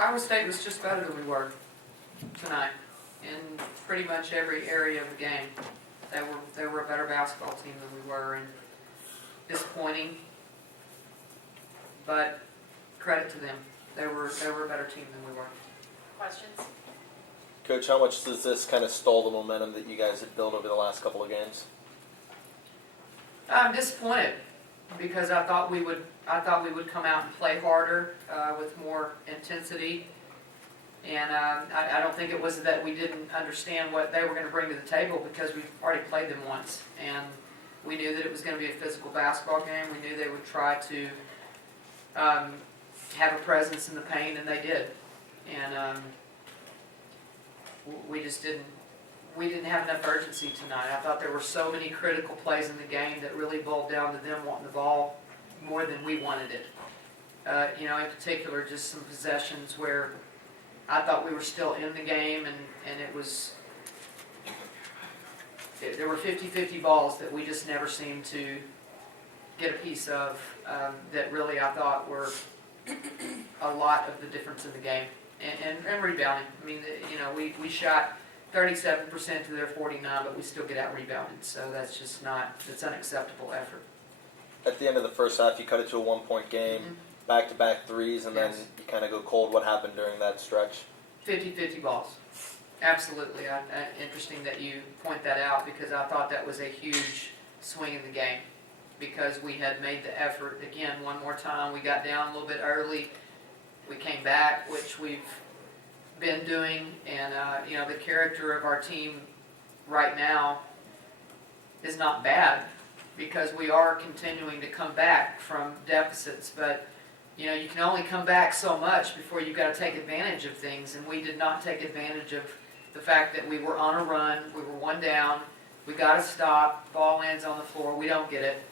Iowa State was just better than we were tonight in pretty much every area of the game. They were a better basketball team than we were, and disappointing, but credit to them. They were a better team than we were. Questions? Coach, how much does this kind of stall the momentum that you guys have built over the last couple of games? I'm disappointed because I thought we would come out and play harder with more intensity, and I don't think it was that we didn't understand what they were going to bring to the table because we've already played them once, and we knew that it was going to be a physical basketball game. We knew they would try to have a presence in the paint, and they did, and we just didn't. We didn't have enough urgency tonight. I thought there were so many critical plays in the game that really boiled down to them wanting the ball more than we wanted it. In particular, just some possessions where I thought we were still in the game, and there were 50-50 balls that we just never seemed to get a piece of that really I thought were a lot of the difference in the game. And rebounding. I mean, we shot 37% to their 49%, but we still get out rebounded. So that's just it's unacceptable effort. At the end of the first half, you cut it to a 1-point game, back-to-back threes, and then you kind of go cold. What happened during that stretch? 50-50 balls. Absolutely. Interesting that you point that out because I thought that was a huge swing in the game because we had made the effort. Again, one more time, we got down a little bit early. We came back, which we've been doing, and the character of our team right now is not bad because we are continuing to come back from deficits, but you can only come back so much before you've got to take advantage of things, and we did not take advantage of the fact that we were on a run, we were one down, we got to stop, ball lands on the floor, we don't get it,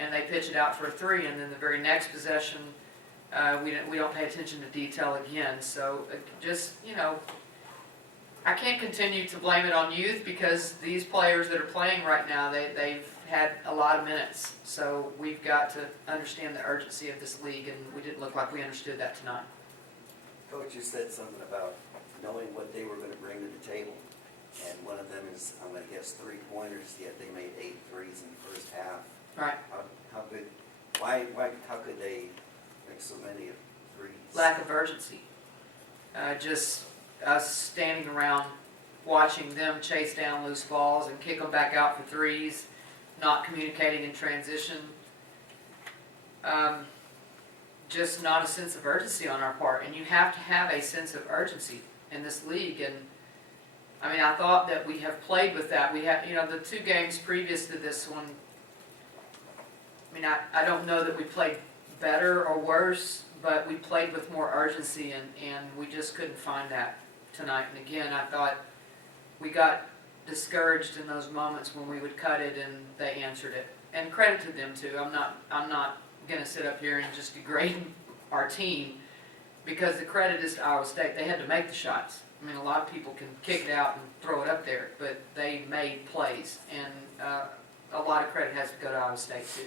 and they pitch it out for a three, and then the very next possession we don't pay attention to detail again. So I can't continue to blame it on youth because these players that are playing right now, they've had a lot of minutes. So we've got to understand the urgency of this league, and we didn't look like we understood that tonight. Coach, you said something about knowing what they were going to bring to the table, and one of them is, I'm going to guess, 3-pointers, yet they made 8 threes in the first half. Right. How could they make so many threes? Lack of urgency. Just us standing around watching them chase down loose balls and kick them back out for threes, not communicating in transition. Just not a sense of urgency on our part. And you have to have a sense of urgency in this league. And I mean, I thought that we have played with that. We have, the 2 games previous to this one, I mean, I don't know that we played better or worse, but we played with more urgency, and we just couldn't find that tonight. And again, I thought we got discouraged in those moments when we would cut it and they answered it. And credit to them too. I'm not going to sit up here and just degrade our team because the credit is to Iowa State. They had to make the shots. I mean, a lot of people can kick it out and throw it up there, but they made plays, and a lot of credit has to go to Iowa State too.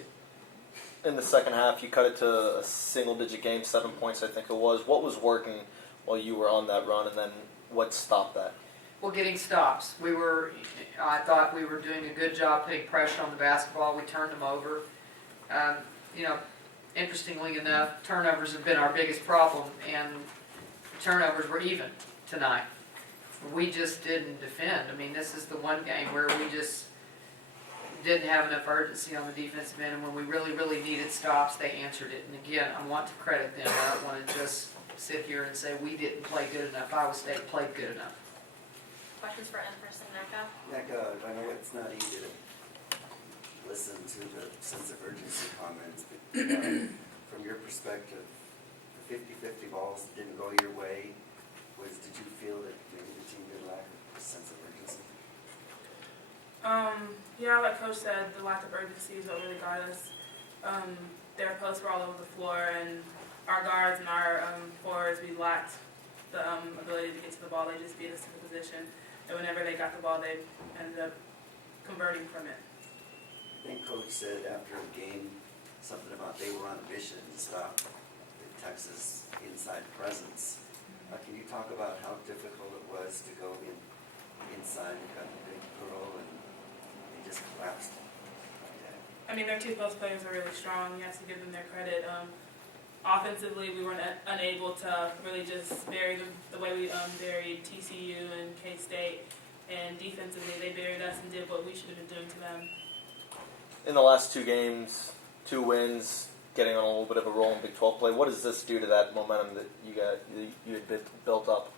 In the second half, you cut it to a single-digit game, 7 points, I think it was. What was working while you were on that run, and then what stopped that? Well, getting stops. I thought we were doing a good job putting pressure on the basketball. We turned them over. Interestingly enough, turnovers have been our biggest problem, and turnovers were even tonight. We just didn't defend. I mean, this is the one game where we just didn't have enough urgency on the defensive end, and when we really, really needed stops, they answered it. And again, I want to credit them. I don't want to just sit here and say we didn't play good enough. Iowa State played good enough. Questions for Empress and Nneka? Nneka, I know it's not easy to listen to the sense of urgency comments, but from your perspective, the 50-50 balls that didn't go your way, did you feel that maybe the team did lack a sense of urgency? Yeah, like Coach said, the lack of urgency is what really got us. Their posts were all over the floor, and our guards and our forwards, we lacked the ability to get to the ball. They just beat us in the position, and whenever they got the ball, they ended up converting from it. I think Coach said after a game something about they were on a mission to stop the Texas inside presence. was to go inside and cut the big pearl, and they just collapsed. I mean, their two post players are really strong. You have to give them their credit. Offensively, we weren't unable to really just bury them the way we buried TCU and K-State. And defensively, they buried us and did what we should have been doing to them. In the last 2 games, 2 wins, getting on a little bit of a roll in Big 12 play. What does this do to that momentum that you had built up?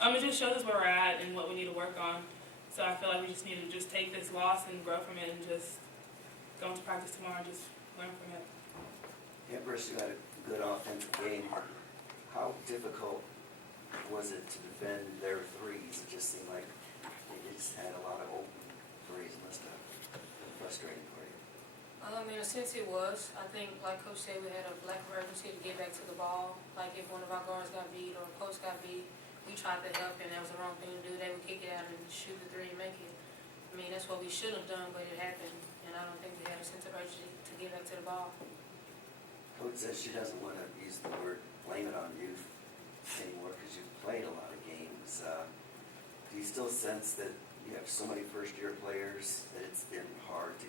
It just shows us where we're at and what we need to work on. So I feel like we just need to just take this loss and grow from it and just go into practice tomorrow and just learn from it. Empress, you had a good offensive game. How difficult was it to defend their threes? It just seemed like they just had a lot of open threes. It must have been frustrating for you. I mean, since it was, I think, like Coach said, we had a lack of urgency to get back to the ball. Like if one of our guards got beat or a post got beat, we tried to help, and that was the wrong thing to do. They would kick it out and shoot the three and make it. I mean, that's what we should have done, but it happened, and I don't think we had a sense of urgency to get back to the ball. Coach says she doesn't want to use the word blame it on youth anymore because you've played a lot of games. Do you still sense that you have so many first-year players that it's been hard to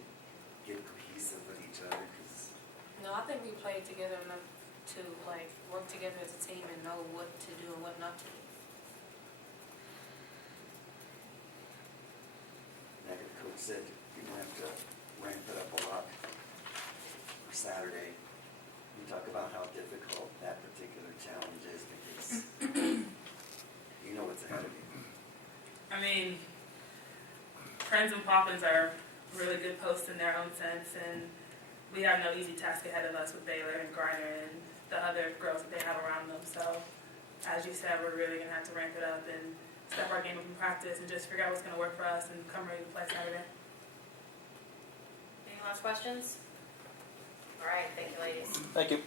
get cohesive with each other? Cause No, I think we played together enough to like work together as a team and know what to do and what not to do. Nneka, Coach said you're going to have to ramp it up a lot for Saturday. You talk about how difficult that particular challenge is because you know what's ahead of you. I mean, Friends and Poppins are really good posts in their own sense, and we have no easy task ahead of us with Baylor and Griner and the other girls that they have around them. So, as you said, we're really going to have to ramp it up and step our game up in practice and just figure out what's going to work for us and come ready to play Saturday. Any last questions? All right, thank you, ladies. Thank you.